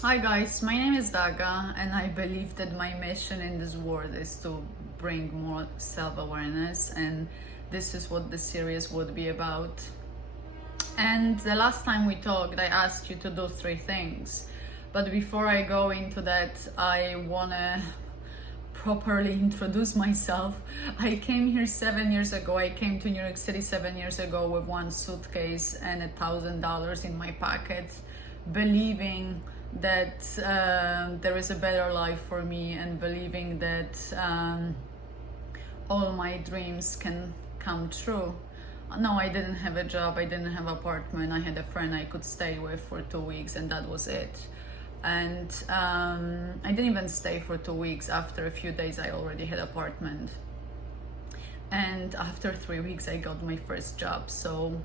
Hi guys, my name is Daga and I believe that my mission in this world is to bring more self-awareness, and this is what the series would be about. And the last time we talked I asked you to do 3 things, but before I go into that I wanna properly introduce myself. I came here 7 years ago. I came to New York City 7 years ago with 1 suitcase and $1,000 in my pocket, believing that there is a better life for me, and believing that all my dreams can come true. No, I didn't have a job, I didn't have an apartment. I had a friend I could stay with for 2 weeks and that was it. And I didn't even stay for 2 weeks. After a few days I already had an apartment, and after 3 weeks I got my first job. So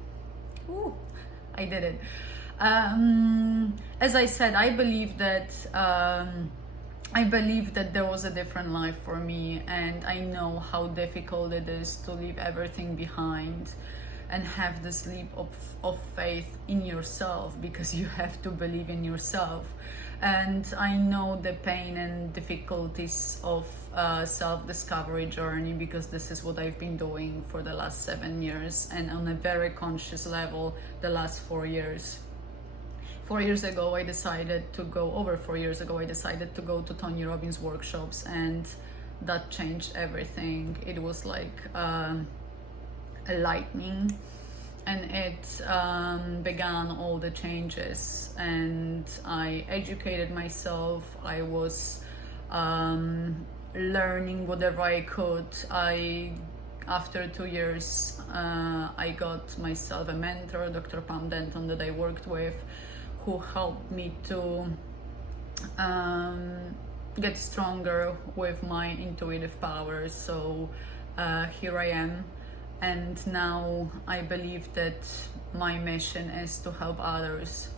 I did it. As I said, I believe that there was a different life for me, and I know how difficult it is to leave everything behind and have this leap of faith in yourself, because you have to believe in yourself. And I know the pain and difficulties of self-discovery journey, because this is what I've been doing for the last 7 years, and on a very conscious level the last 4 years. 4 years ago I decided to go, over 4 years ago I decided to go to Tony Robbins workshops, and that changed everything. It was like a lightning, and it began all the changes. And I educated myself. I was learning whatever I could. After 2 years I got myself a mentor, Dr. Pam Denton, that I worked with, who helped me to get stronger with my intuitive powers. So here I am, and now I believe that my mission is to help others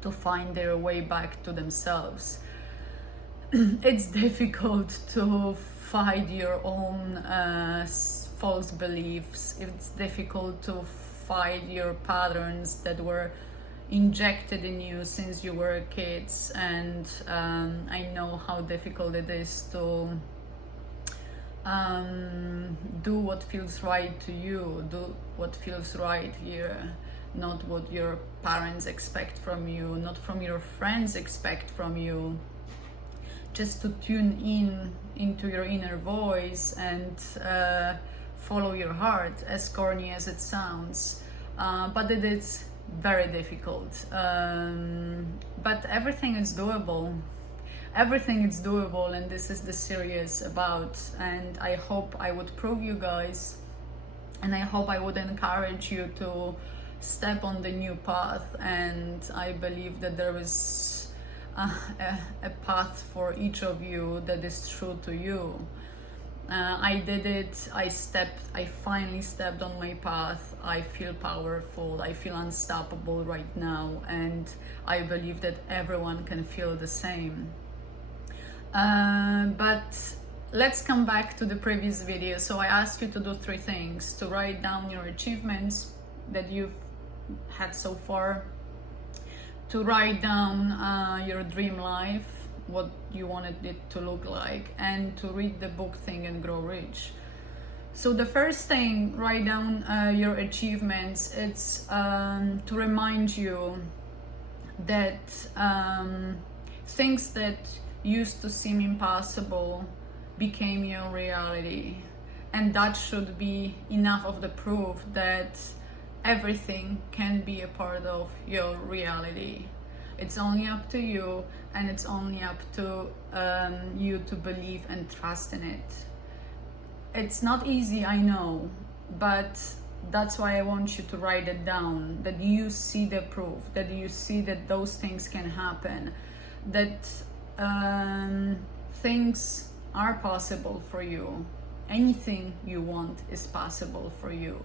to find their way back to themselves. It's difficult to fight your own false beliefs. It's difficult to fight your patterns that were injected in you since you were kids, and I know how difficult it is to do what feels right to you, do what feels right here, not what your parents expect from you, not from your friends expect from you. Just to tune into your inner voice and follow your heart, as corny as it sounds, but it is very difficult, but everything is doable. Everything is doable, and this is the series about. And I hope I would prove you guys, and I hope I would encourage you to step on the new path. And I believe that there is a path for each of you that is true to you. I did it. I finally stepped on my path. I feel powerful. I feel unstoppable right now, and I believe that everyone can feel the same. But let's come back to the previous video. So I asked you to do 3 things: to write down your achievements that you've had so far, to write down your dream life, what you wanted it to look like, and to read the book Think and Grow Rich. So the first thing, write down your achievements. It's to remind you that things that used to seem impossible became your reality, and that should be enough of the proof that everything can be a part of your reality. It's only up to you, and it's only up to you to believe and trust in it. It's not easy, I know, but that's why I want you to write it down, that you see the proof, that you see that those things can happen, that things are possible for you. Anything you want is possible for you,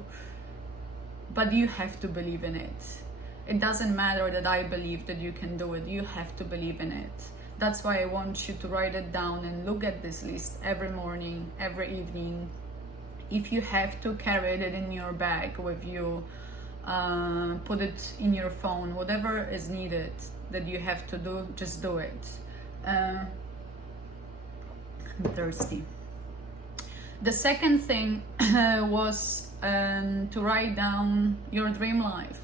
but you have to believe in it. It doesn't matter that I believe that you can do it. You have to believe in it. That's why I want you to write it down and look at this list every morning, every evening. If you have to, carry it in your bag with you put it in your phone. Whatever is needed that you have to do, just do it. I'm thirsty. The second thing was to write down your dream life,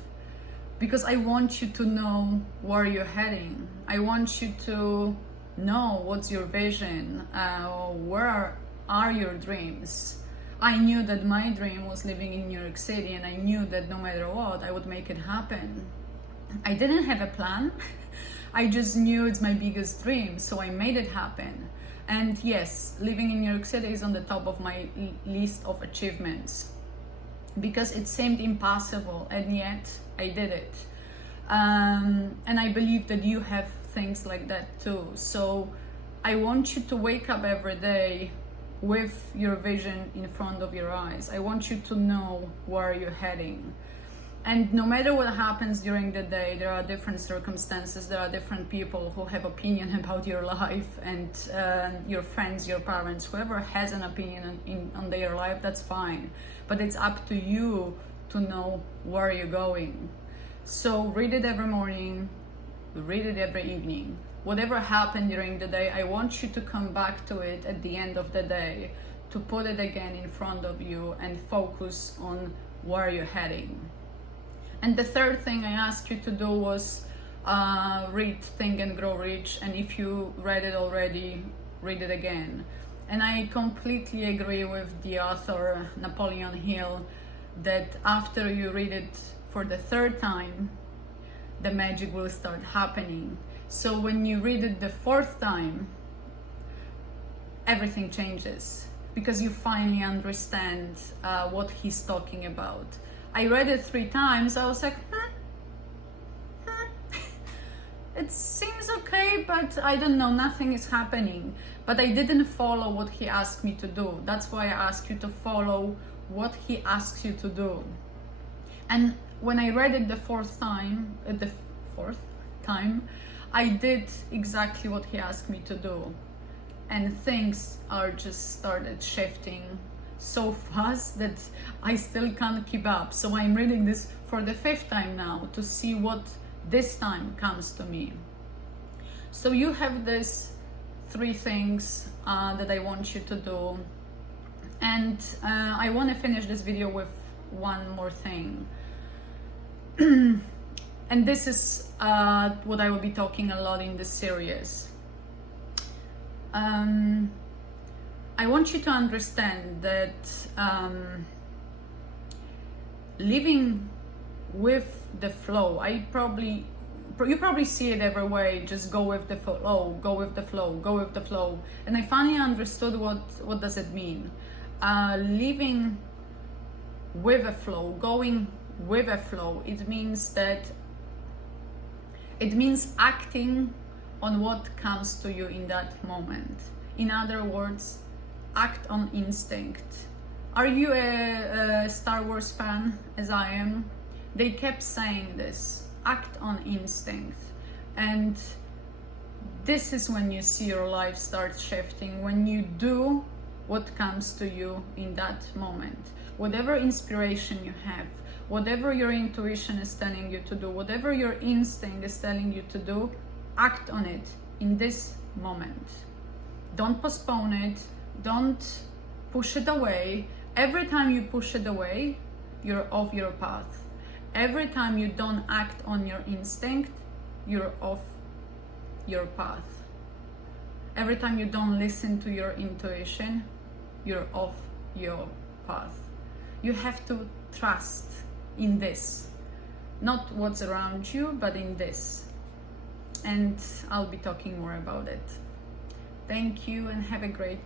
because I want you to know where you're heading. I want you to know what's your vision, where are your dreams. I knew that my dream was living in New York City, and I knew that no matter what, I would make it happen. I didn't have a plan. I just knew it's my biggest dream, so I made it happen. And yes, living in New York City is on the top of my list of achievements, because it seemed impossible, and yet I did it. And I believe that you have things like that too. So I want you to wake up every day with your vision in front of your eyes. I want you to know where you're heading. And no matter what happens during the day, there are different circumstances, there are different people who have opinion about your life, and your friends, your parents, whoever has an opinion on their life, that's fine. But it's up to you to know where you're going. So read it every morning, read it every evening. Whatever happened during the day, I want you to come back to it at the end of the day, to put it again in front of you and focus on where you're heading. And the third thing I asked you to do was read Think and Grow Rich. And if you read it already, read it again. And I completely agree with the author Napoleon Hill that after you read it for the third time, the magic will start happening. So when you read it the fourth time, everything changes, because you finally understand what he's talking about. I read it 3 times, I was like, it seems okay, but I don't know, nothing is happening. But I didn't follow what he asked me to do. That's why I ask you to follow what he asks you to do. And when I read it the fourth time, I did exactly what he asked me to do. And things are just started shifting so fast that I still can't keep up. So I'm reading this for the 5th time now to see what this time comes to me. So you have these 3 things that I want you to do. And I want to finish this video with one more thing. And this is what I will be talking a lot in this series. I want you to understand that living with the flow, you probably see it every way, just go with the flow, go with the flow, go with the flow. And I finally understood what does it mean. Living with a flow, going with a flow, it means acting on what comes to you in that moment. In other words, act on instinct. Are you a Star Wars fan, as I am? They kept saying this, act on instinct. And this is when you see your life start shifting, when you do what comes to you in that moment. Whatever inspiration you have, whatever your intuition is telling you to do, whatever your instinct is telling you to do, act on it in this moment. Don't postpone it. Don't push it away. Every time you push it away, you're off your path. Every time you don't act on your instinct, you're off your path. Every time you don't listen to your intuition, you're off your path. You have to trust in this, not what's around you, but in this. And I'll be talking more about it. Thank you and have a great